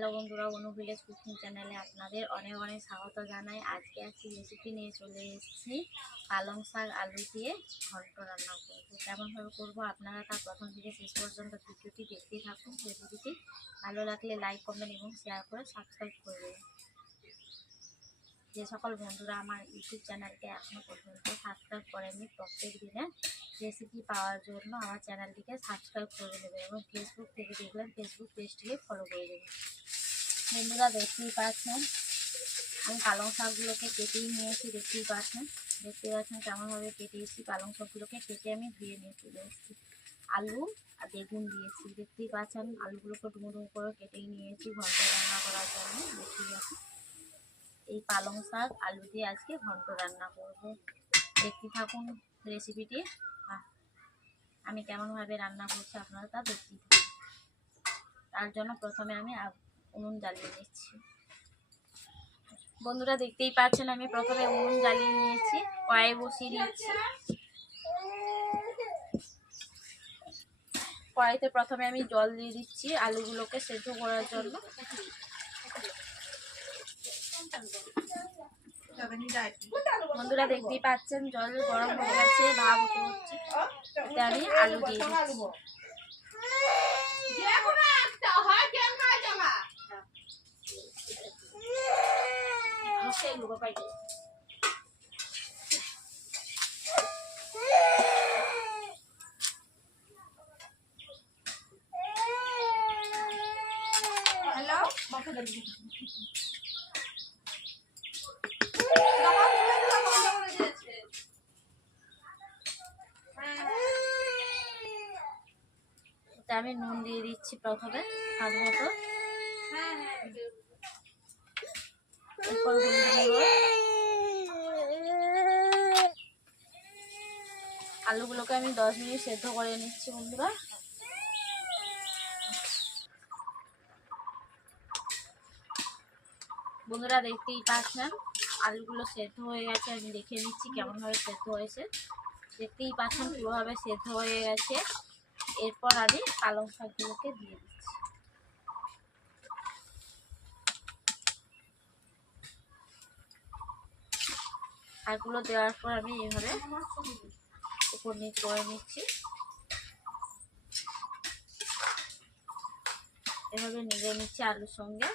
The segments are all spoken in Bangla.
হ্যালো বন্ধুরা, অনু ভিলেজ কুকিং চ্যানেলে আপনাদের অনেক অনেক স্বাগত জানাই। আজকে একটি রেসিপি নিয়ে চলে এসেছি। পালং শাক আলু দিয়ে ঘন্ট রান্না করবো। কেমনভাবে করবো আপনারা তার প্রথম থেকে শেষ পর্যন্ত ভিডিওটি দেখতেই থাকুন। রেসিপিটি ভালো লাগলে লাইক, কমেন্ট এবং শেয়ার করে সাবস্ক্রাইব করবেন। যে সকল বন্ধুরা আমার ইউটিউব চ্যানেলকে এখনও পর্যন্ত সাবস্ক্রাইব করেননি, প্রত্যেক দিনে রেসিপি পাওয়ার জন্য আমার চ্যানেলটিকে সাবস্ক্রাইব করে দেবেন এবং ফেসবুক থেকে দেখবেন ফেসবুক পেজটিকে ফলো করে দেবেন। বন্ধুরা দেখতেই পাচ্ছেন আমি পালং শাকগুলোকে কেটেই নিয়েছি। দেখতে পাচ্ছেন কেমনভাবে কেটেছি। পালং শাকগুলোকে কেটে আমি ধুয়ে নিয়ে চলে এসেছি। আলু আর বেগুন দিয়েছি। দেখতেই পাচ্ছেন আলুগুলোকে ডুমো ডুমো করে কেটেই নিয়েছি ঘন্ট রান্না করার জন্য। দেখতেই পাচ্ছেন এই পালং শাক আলু দিয়ে আজকে ঘন্ট রান্না করব। দেখতে থাকুন রেসিপিটি। আমি কেমনভাবে রান্না করছি আপনারা তা দেখতেই থাকুন। তার জন্য প্রথমে আমি উনুন জ্বালিয়ে নিচ্ছি। বন্ধুরা দেখতেই পাচ্ছেন আমি প্রথমে উনুন জ্বালিয়ে নিয়েছি, কড়াই বসিয়ে দিচ্ছি। কড়াইতে প্রথমে আমি জল দিয়ে দিচ্ছি আলুগুলোকে সেদ্ধ করার জন্য। বন্ধুরা দেখতেই পাচ্ছেন জল গরম হয়ে গেছে, ভাব উঠে হচ্ছে। এতে আমি আলু দিয়ে দিচ্ছি। আমি নুন দিয়ে দিচ্ছি প্রথমে স্বাদ মতো। এরপর আলুগুলোকে আমি 10 মিনিট সেদ্ধ করে নিচ্ছি। বন্ধুরা দেখতেই পাচ্ছেন আলুগুলো সেদ্ধ হয়ে গেছে। আমি দেখে নিচ্ছি কেমনভাবে সেদ্ধ হয়েছে। দেখতেই পাচ্ছেন পুরোভাবে সেদ্ধ হয়ে গেছে। এরপর আমি পালং শাকগুলোকে দিয়ে দিচ্ছি। শাকগুলো দেওয়ার পর আমি এইভাবে উপর নিচ করে নিচ্ছি। এভাবে নিয়ে নিচ্ছি আলুর সঙ্গে।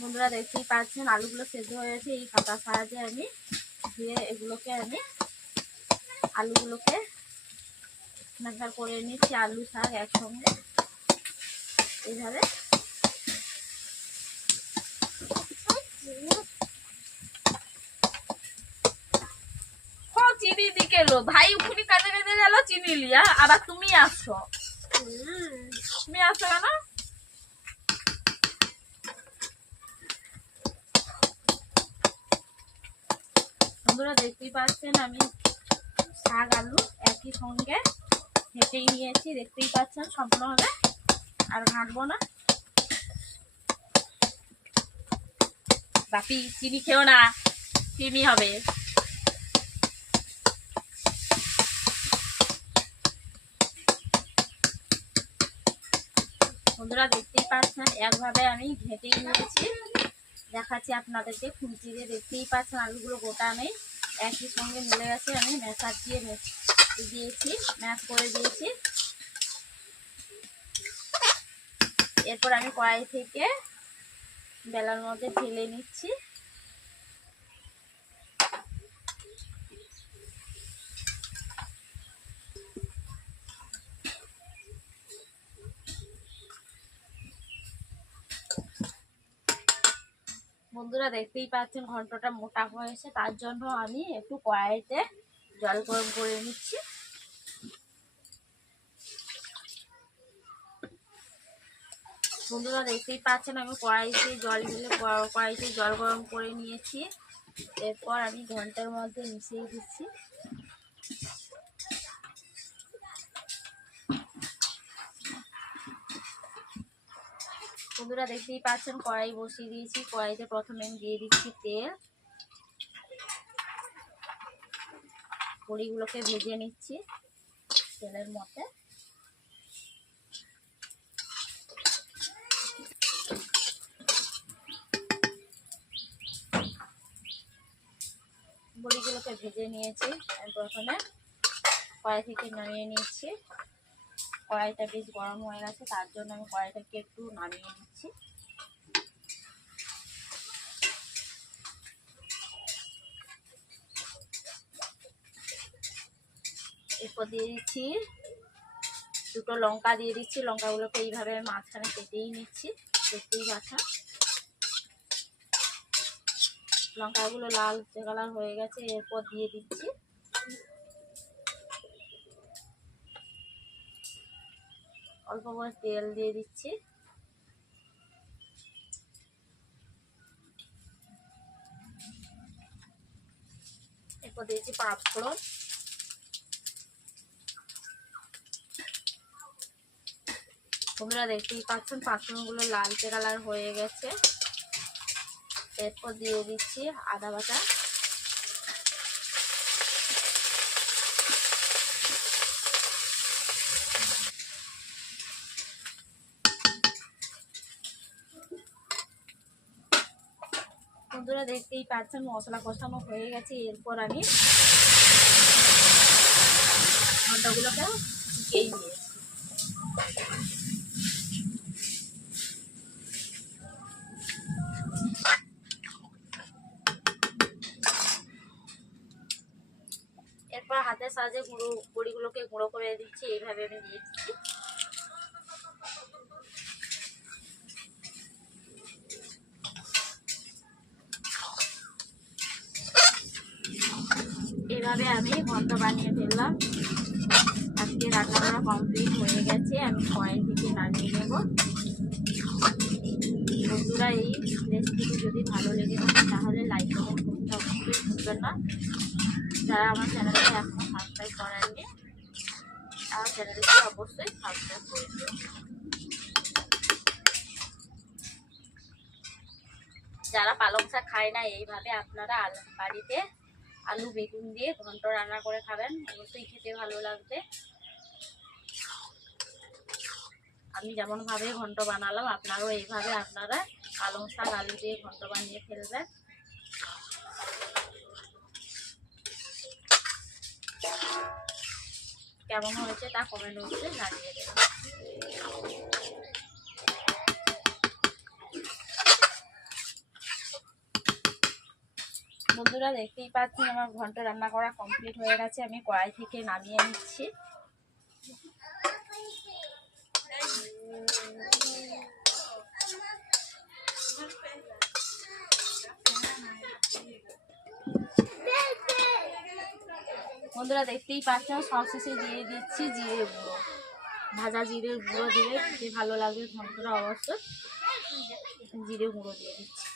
বন্ধুরা দেখতেই পাচ্ছেন আলুগুলো সেদ্ধ হয়েছে। এই পাতার সাহায্যে আমি দিয়ে আলুগুলোকে মেশার করে নিচ্ছি। আলু শাক একসঙ্গে এইভাবে। চিনি দিকে লো ভাই উঠুনি কাজে বেঁধে গেল চিনি লিয়া, আবার তুমি আসছো কেন? বন্ধুরা দেখতেই পাচ্ছেন আমি শাক আলু একই সঙ্গে ঘেঁটেই নিয়েছি। দেখতেই পাচ্ছেন সম্পূর্ণভাবে আর ঘাঁটবো না। বাপি চিনি খেও না, চিনি হবে। বন্ধুরা দেখতেই পাচ্ছেন একভাবে আমি ঘেঁটেই নিয়েছি। দেখাচ্ছি আপনাদেরকে খুন্তি দিয়ে। দেখতেই পাচ্ছেন আলুগুলো গোটা নেই, একই সঙ্গে মিলে গেছে। আমি ম্যাশার দিয়ে ম্যাশ করে দিয়েছি। এরপর আমি কড়াই থেকে বেলার মধ্যে ঢেলে নিচ্ছি। বন্ধুরা দেখতেই পাচ্ছেন ঘন্টটা মোটা হয়েছে, তার জন্য আমি একটু কড়াইতে জল গরম করে নিচ্ছি। বন্ধুরা দেখতেই পাচ্ছেন আমি কড়াইতে জল ঢেলে কড়াইতে জল গরম করে নিয়েছি। এরপর আমি ঘন্টার মধ্যে মিশিয়ে দিচ্ছি। বন্ধুরা দেখতেই পাচ্ছেন কড়াই বসিয়ে দিয়েছি। কড়াইতে প্রথমে আমি দিয়ে দিচ্ছি তেল। বড়িগুলোকে ভেজে নিচ্ছি তেলের মধ্যে। বড়িগুলোকে ভেজে নিয়েছি। আমি প্রথমে কড়াই থেকে নামিয়ে নিচ্ছি। কড়াইটা বেশ গরম হয়ে গেছে, তার জন্য আমি কড়াইটাকে একটু নামিয়ে নিচ্ছি। এরপর দিয়ে দিচ্ছি দুটো লঙ্কা দিয়ে দিচ্ছি। লঙ্কাগুলোকে এইভাবে মাঝখানে কেটেই নিচ্ছি। দেখতেই পাচ্ছেন লঙ্কাগুলো লাল কালার হয়ে গেছে। এরপর দিয়ে দিচ্ছি অল্প করে তেল দিয়ে দিচ্ছি। এরপর দিয়েছি পাঁচফোড়ন। তোমরা দেখতেই পাচ্ছেন পাঁচফোড়নগুলো লালচে কালার হয়ে গেছে। এরপর দিয়ে দিচ্ছি আদা বাটা। বন্ধুরা দেখতেই পাচ্ছেন মশলা কষানো হয়ে গেছে। এরপর আমি ঘন্টাগুলোকে শুকিয়ে নিয়েছি। এরপর হাতের সাহায্যে বড়িগুলোকে গুঁড়ো করে দিচ্ছি। এইভাবে আমি দিয়ে দিচ্ছি। এইভাবে আমি ঘন্ট বানিয়ে ফেললাম। আজকে রান্নাটা কমপ্লিট হয়ে গেছে। আমি কড়াই থেকে নামিয়ে নেব। বন্ধুরা এই রেসিপিটি যদি ভালো লেগে থাকে তাহলে লাইক কমেন্ট করতে অবশ্যই ভুলবেন না। যারা আমার চ্যানেলকে এখনো সাবস্ক্রাইব করেননি আমার চ্যানেলটি অবশ্যই সাবস্ক্রাইব করে দিন। যারা পালং শাক খায় না, এইভাবে আপনারা বাড়িতে আলু বেগুন দিয়ে ঘন্ট রান্না করে খাবেন, অবশ্যই খেতে ভালো লাগবে। আমি যেমনভাবে ঘন্ট বানালাম আপনারাও এইভাবে আপনারা পালং শাক আলু দিয়ে ঘন্ট বানিয়ে ফেলবেন। কেমন হয়েছে তা কমেন্ট বক্সে জানিয়ে দেবেন। বন্ধুরা দেখতেই পাচ্ছেন আমার ঘন্ট রান্না করা কমপ্লিট হয়ে গেছে। আমি কড়াই থেকে নামিয়ে নিচ্ছি। বন্ধুরা দেখতেই পাচ্ছেন সবশেষে দিয়ে দিচ্ছি জিরে গুঁড়ো। ভাজা জিরের গুঁড়ো দিলে খেতে ভালো লাগবে ঘন্টটা, অবশ্যই জিরে গুঁড়ো দিয়ে দিচ্ছি।